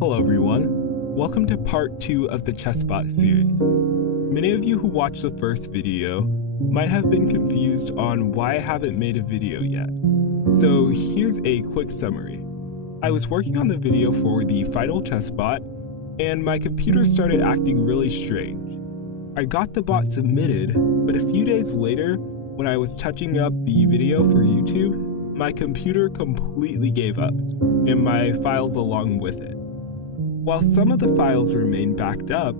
Hello everyone, welcome to part 2 of the ChessBot series. Many of you who watched the first video might have been confused on why I haven't made a video yet. So here's a quick summary. I was working on the video for the final ChessBot, and my computer started acting really strange. I got the bot submitted, but a few days later, when I was touching up the video for YouTube, my computer completely gave up, and my files along with it. While some of the files remain backed up,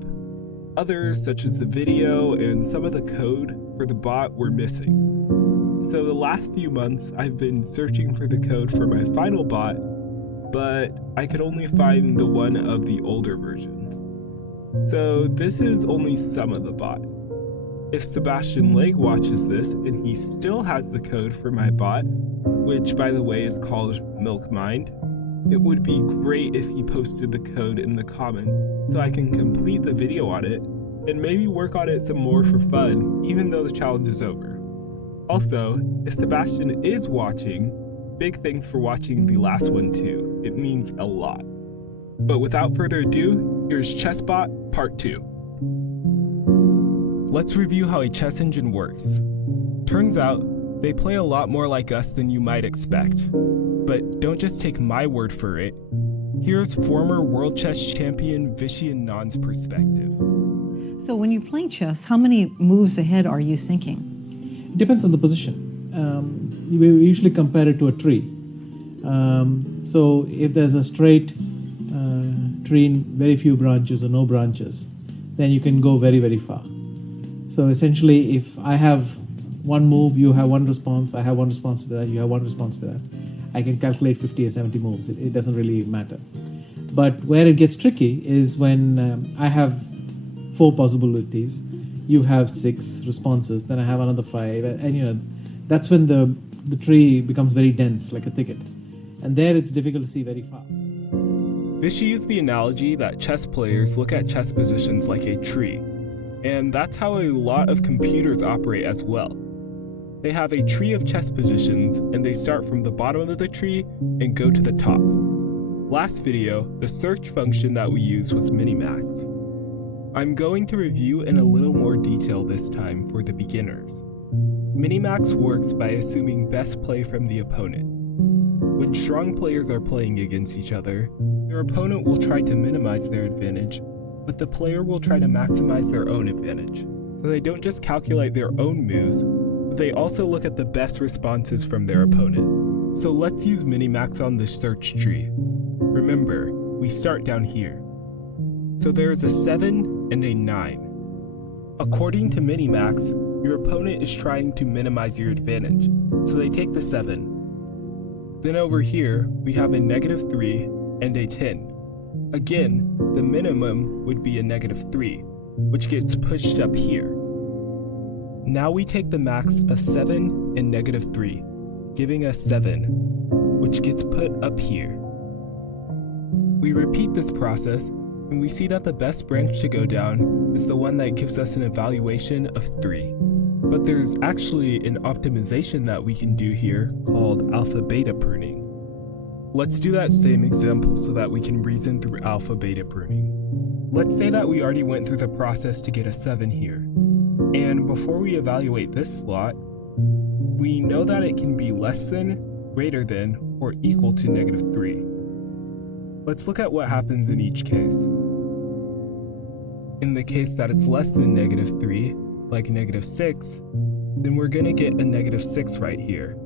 others, such as the video and some of the code for the bot, were missing. So the last few months, I've been searching for the code for my final bot, but I could only find the one of the older versions. So this is only some of the bot. If Sebastian Legg watches this and he still has the code for my bot, which by the way is called MilkMind, it would be great if he posted the code in the comments so I can complete the video on it and maybe work on it some more for fun, even though the challenge is over. Also, if Sebastian is watching, big thanks for watching the last one too. It means a lot. But without further ado, here's ChessBot Part 2. Let's review how a chess engine works. Turns out, they play a lot more like us than you might expect. But don't just take my word for it. Here's former world chess champion Vishy Anand's perspective. So when you're playing chess, how many moves ahead are you thinking? It depends on the position. We usually compare it to a tree. So if there's a straight tree in very few branches or no branches, then you can go very, very far. So essentially, if I have one move, you have one response, I have one response to that, you have one response to that, I can calculate 50 or 70 moves. It doesn't really matter. But where it gets tricky is when I have 4 possibilities, you have 6 responses, then I have another 5, and that's when the tree becomes very dense, like a thicket. And there it's difficult to see very far. Vishy used the analogy that chess players look at chess positions like a tree, and that's how a lot of computers operate as well. They have a tree of chess positions, and they start from the bottom of the tree and go to the top. Last video, the search function that we used was Minimax. I'm going to review in a little more detail this time for the beginners. Minimax works by assuming best play from the opponent. When strong players are playing against each other, their opponent will try to minimize their advantage, but the player will try to maximize their own advantage. So they don't just calculate their own moves, but they also look at the best responses from their opponent. So let's use Minimax on the search tree. Remember, we start down here. So there is a 7 and a 9. According to Minimax, your opponent is trying to minimize your advantage, so they take the 7. Then over here, we have a -3 and a 10. Again, the minimum would be a -3, which gets pushed up here. Now we take the max of 7 and -3, giving us 7, which gets put up here. We repeat this process, and we see that the best branch to go down is the one that gives us an evaluation of 3. But there's actually an optimization that we can do here called alpha-beta pruning. Let's do that same example so that we can reason through alpha-beta pruning. Let's say that we already went through the process to get a 7 here. And before we evaluate this slot, we know that it can be less than, greater than, or equal to -3. Let's look at what happens in each case. In the case that it's less than -3, like -6, then we're going to get a -6 right here.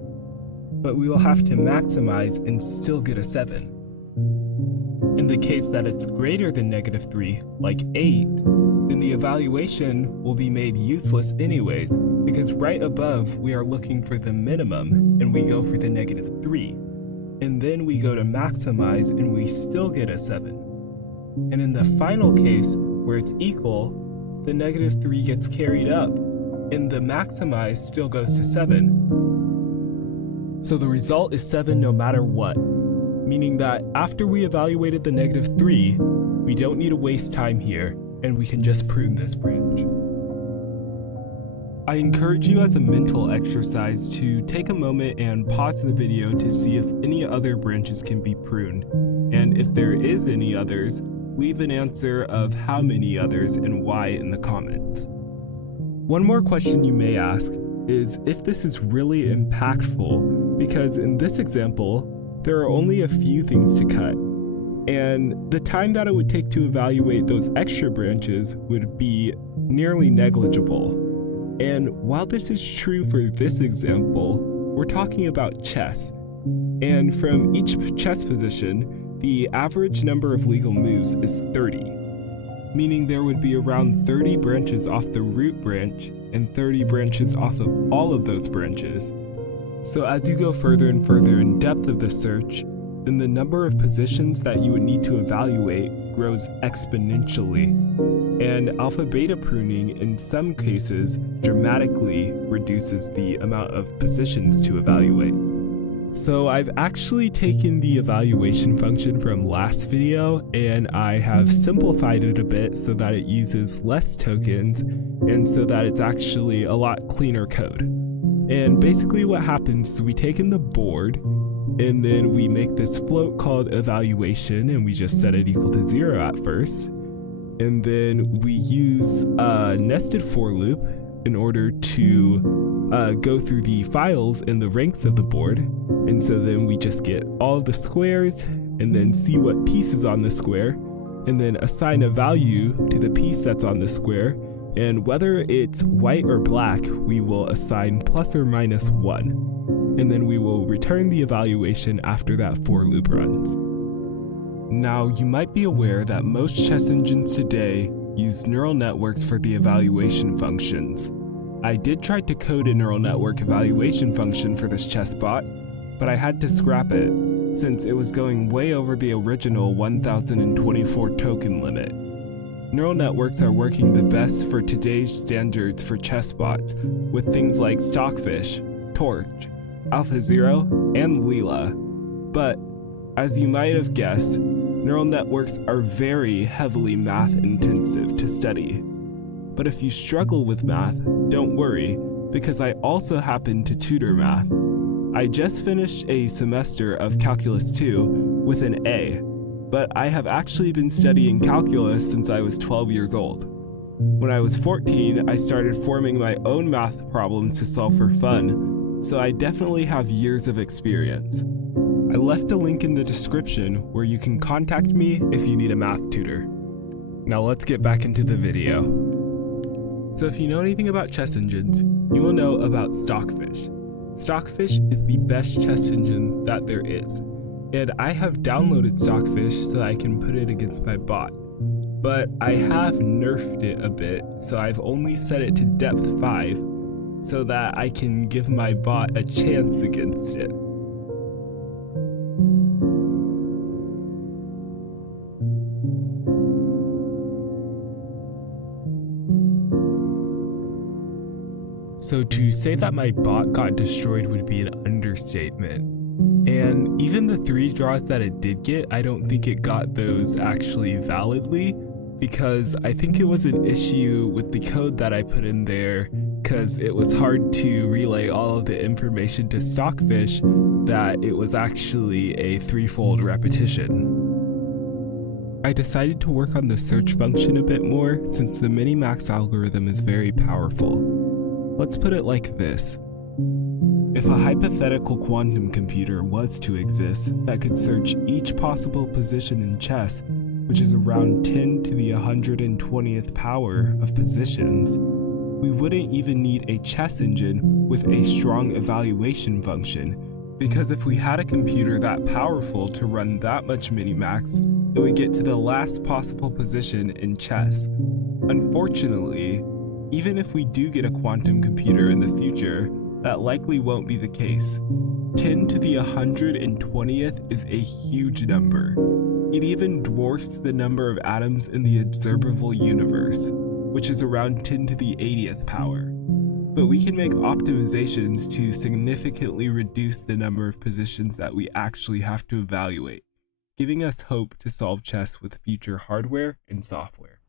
But we will have to maximize and still get a 7. In the case that it's greater than -3, like 8, then the evaluation will be made useless anyways, because right above we are looking for the minimum and we go for the -3. And then we go to maximize and we still get a 7. And in the final case, where it's equal, the -3 gets carried up, and the maximize still goes to 7. So the result is 7 no matter what, meaning that after we evaluated the -3, we don't need to waste time here, and we can just prune this branch. I encourage you as a mental exercise to take a moment and pause the video to see if any other branches can be pruned, and and if there is any others, leave an answer of how many others and why in the comments. One more question you may ask is if this is really impactful, because in this example, there are only a few things to cut, and the time that it would take to evaluate those extra branches would be nearly negligible. And while this is true for this example, we're talking about chess, and from each chess position, the average number of legal moves is 30, meaning there would be around 30 branches off the root branch and 30 branches off of all of those branches. So as you go further and further in depth of the search, then the number of positions that you would need to evaluate grows exponentially, and alpha-beta pruning in some cases dramatically reduces the amount of positions to evaluate. So I've actually taken the evaluation function from last video and I have simplified it a bit so that it uses less tokens and so that it's actually a lot cleaner code. And basically what happens is we take in the board and then we make this float called evaluation, and we just set it equal to 0 at first. And then we use a nested for loop in order to go through the files and the ranks of the board. And so then we just get all of the squares and then see what piece is on the square and then assign a value to the piece that's on the square. And whether it's white or black, we will assign plus or minus 1. And then we will return the evaluation after that for loop runs. Now, you might be aware that most chess engines today use neural networks for the evaluation functions. I did try to code a neural network evaluation function for this chess bot, but I had to scrap it since it was going way over the original 1024 token limit. Neural networks are working the best for today's standards for chess bots with things like Stockfish, Torch, AlphaZero, and Leela. But, as you might have guessed, neural networks are very heavily math intensive to study. But if you struggle with math, don't worry, because I also happen to tutor math. I just finished a semester of Calculus 2 with an A, but I have actually been studying calculus since I was 12 years old. When I was 14, I started forming my own math problems to solve for fun, so I definitely have years of experience. I left a link in the description where you can contact me if you need a math tutor. Now let's get back into the video. So if you know anything about chess engines, you will know about Stockfish. Stockfish is the best chess engine that there is, and I have downloaded Stockfish so that I can put it against my bot. But I have nerfed it a bit, so I've only set it to depth 5 so that I can give my bot a chance against it. So to say that my bot got destroyed would be an understatement. And even the 3 draws that it did get, I don't think it got those actually validly, because I think it was an issue with the code that I put in there, because it was hard to relay all of the information to Stockfish that it was actually a 3-fold repetition. I decided to work on the search function a bit more since the Minimax algorithm is very powerful. Let's put it like this. If a hypothetical quantum computer was to exist that could search each possible position in chess, which is around 10 to the 120th power of positions, we wouldn't even need a chess engine with a strong evaluation function, because if we had a computer that powerful to run that much minimax, it would get to the last possible position in chess. Unfortunately, even if we do get a quantum computer in the future, that likely won't be the case. 10 to the 120th is a huge number. It even dwarfs the number of atoms in the observable universe, which is around 10 to the 80th power. But we can make optimizations to significantly reduce the number of positions that we actually have to evaluate, giving us hope to solve chess with future hardware and software.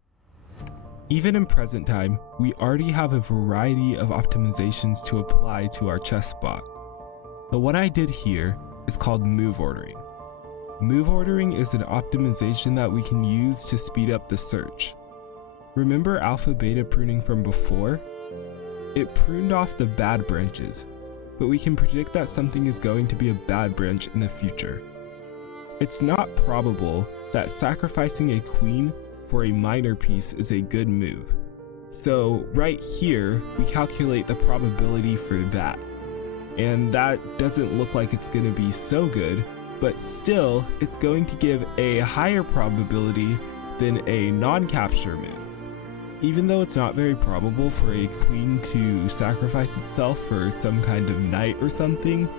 Even in present time, we already have a variety of optimizations to apply to our chess bot. But what I did here is called move ordering. Move ordering is an optimization that we can use to speed up the search. Remember alpha-beta pruning from before? It pruned off the bad branches, but we can predict that something is going to be a bad branch in the future. It's not probable that sacrificing a queen for a minor piece is a good move. So right here, we calculate the probability for that. And that doesn't look like it's going to be so good, but still, it's going to give a higher probability than a non-capture move. Even though it's not very probable for a queen to sacrifice itself for some kind of knight or something,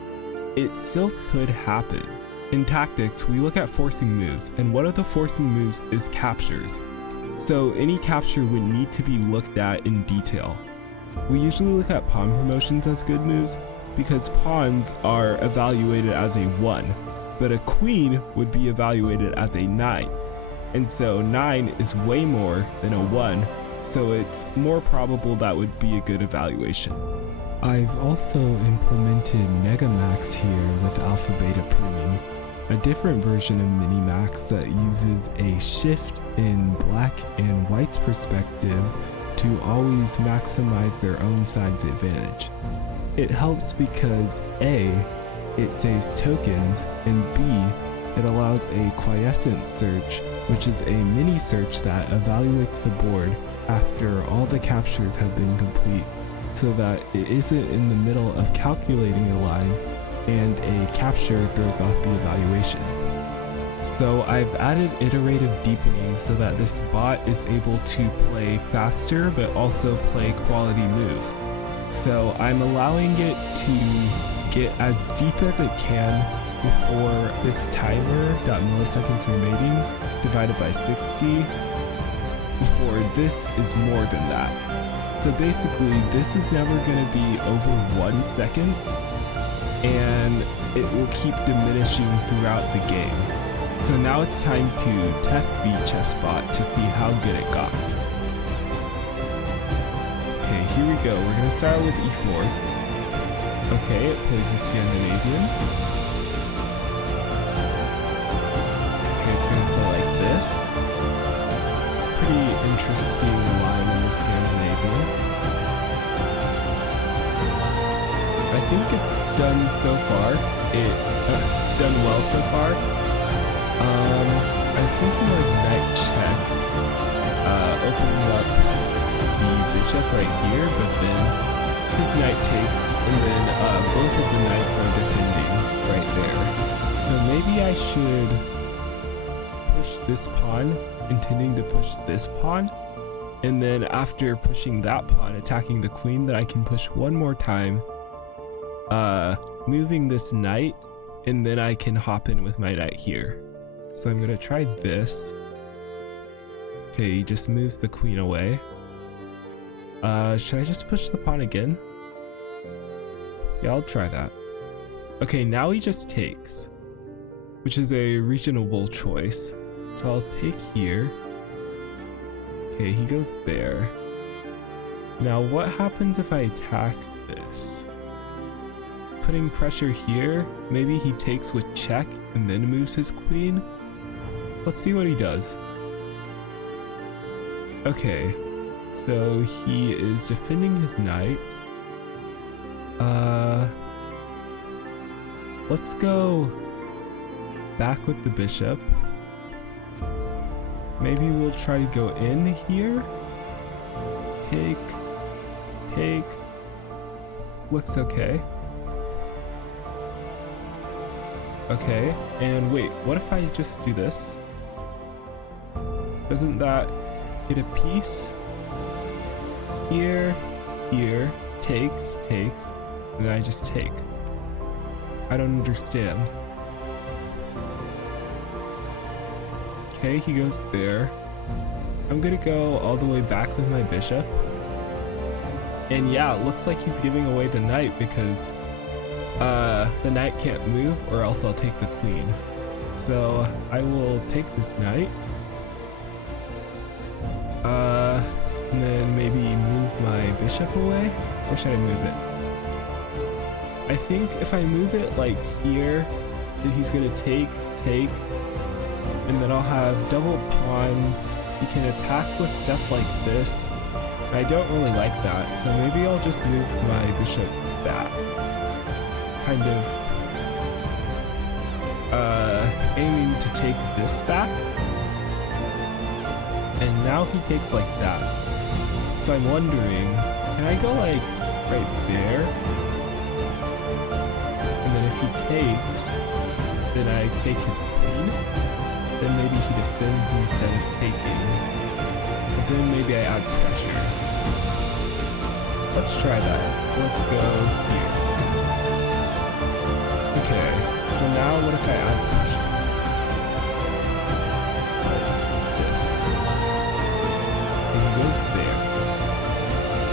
it still could happen. In tactics, we look at forcing moves, and one of the forcing moves is captures. So any capture would need to be looked at in detail. We usually look at pawn promotions as good moves because pawns are evaluated as a 1, but a queen would be evaluated as a 9. And so 9 is way more than a 1, so it's more probable that would be a good evaluation. I've also implemented Megax here with alpha-beta pruning, a different version of Minimax that uses a shift in black and white's perspective to always maximize their own side's advantage. It helps because A, it saves tokens, and B, it allows a quiescent search, which is a mini search that evaluates the board after all the captures have been complete, so that it isn't in the middle of calculating a line and a capture throws off the evaluation. So I've added iterative deepening so that this bot is able to play faster but also play quality moves. So I'm allowing it to get as deep as it can before this timer, milliseconds remaining, divided by 60, before this is more than that. So basically, this is never going to be over 1 second, and it will keep diminishing throughout the game. So now it's time to test the chess bot to see how good it got. Okay, here we go. We're going to start with e4. Okay, it plays a Scandinavian. Okay, it's going to play like this. It's a pretty interesting line in the Scandinavian. I think it's done so far. Done well so far. I was thinking like knight check, opening up the bishop right here, but then his knight takes, and then both of the knights are defending right there. So maybe I should push this pawn, intending to push this pawn, and then after pushing that pawn, attacking the queen, then I can push one more time, moving this knight, and then I can hop in with my knight here. So I'm gonna try this. Okay, he just moves the queen away. Should I just push the pawn again? Yeah, I'll try that. Okay, now he just takes, which is a reasonable choice. So I'll take here. Okay, he goes there. Now what happens if I attack this? Putting pressure here, maybe he takes with check and then moves his queen. Let's see what he does. Okay, so he is defending his knight. Let's go back with the bishop. Maybe we'll try to go in here. Take. Looks okay. Okay, and wait, what if I just do this? Doesn't that get a piece? Here, takes, and then I just take. I don't understand. Okay, he goes there. I'm gonna go all the way back with my bishop. And yeah, it looks like he's giving away the knight because the knight can't move, or else I'll take the queen. So I will take this knight. And then maybe move my bishop away, or should I move it? I think if I move it like here, then he's gonna take, take, and then I'll have double pawns. He can attack with stuff like this. I don't really like that, so maybe I'll just move my bishop back. Kind of aiming to take this back. And now he takes like that. So I'm wondering, can I go like right there? And then if he takes, then I take his queen. Then maybe he defends instead of taking. But then maybe I add pressure. Let's try that. So let's go here. Okay, so now what if I add pressure? Like this. And he goes there.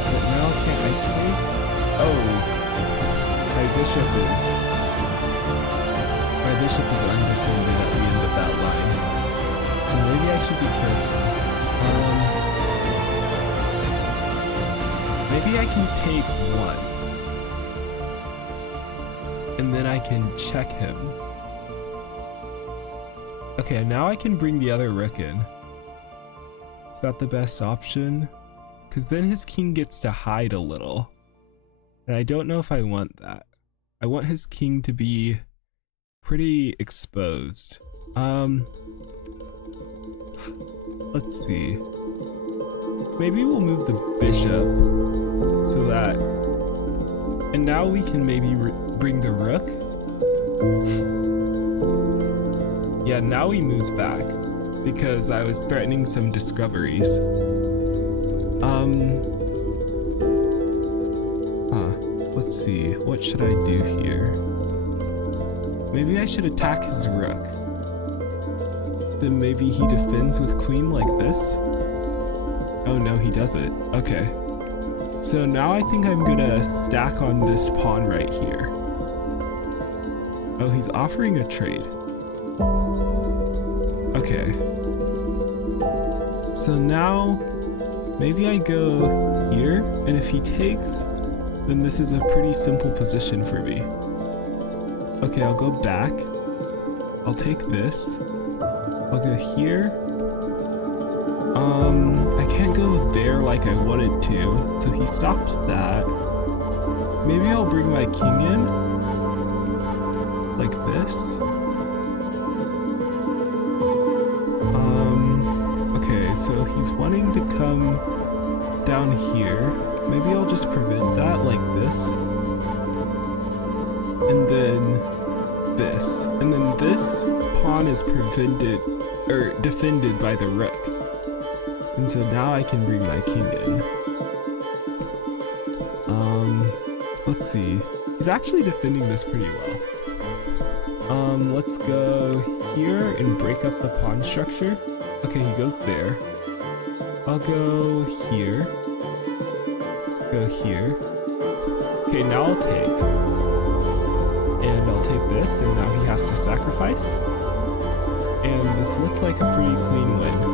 But now can I take? Oh, my bishop is undefended at the end of that line. So maybe I should be careful. Maybe I can take once. And then I can check him. Okay, now I can bring the other rook in. Is that the best option? Because then his king gets to hide a little. And I don't know if I want that. I want his king to be pretty exposed. Let's see. Maybe we'll move the bishop so that, and now we can maybe bring the rook. Yeah, now he moves back because I was threatening some discoveries. Let's see. What should I do here? Maybe I should attack his rook. Then maybe he defends with queen like this. Oh no, he doesn't. Okay. So now I think I'm gonna stack on this pawn right here. Oh, he's offering a trade. Okay. So now maybe I go here, and if he takes, then this is a pretty simple position for me. Okay, I'll go back. I'll take this. I'll go here. I can't go there like I wanted to, so he stopped that. Maybe I'll bring my king in, like this. Okay, so he's wanting to come down here. Maybe I'll just prevent that like this. And then this. And then this pawn is defended by the rook. And so now I can bring my king in. Let's see. He's actually defending this pretty well. Let's go here and break up the pawn structure. Okay, he goes there. I'll go here. Let's go here. Okay, now I'll take. And I'll take this, and now he has to sacrifice. And this looks like a pretty clean win.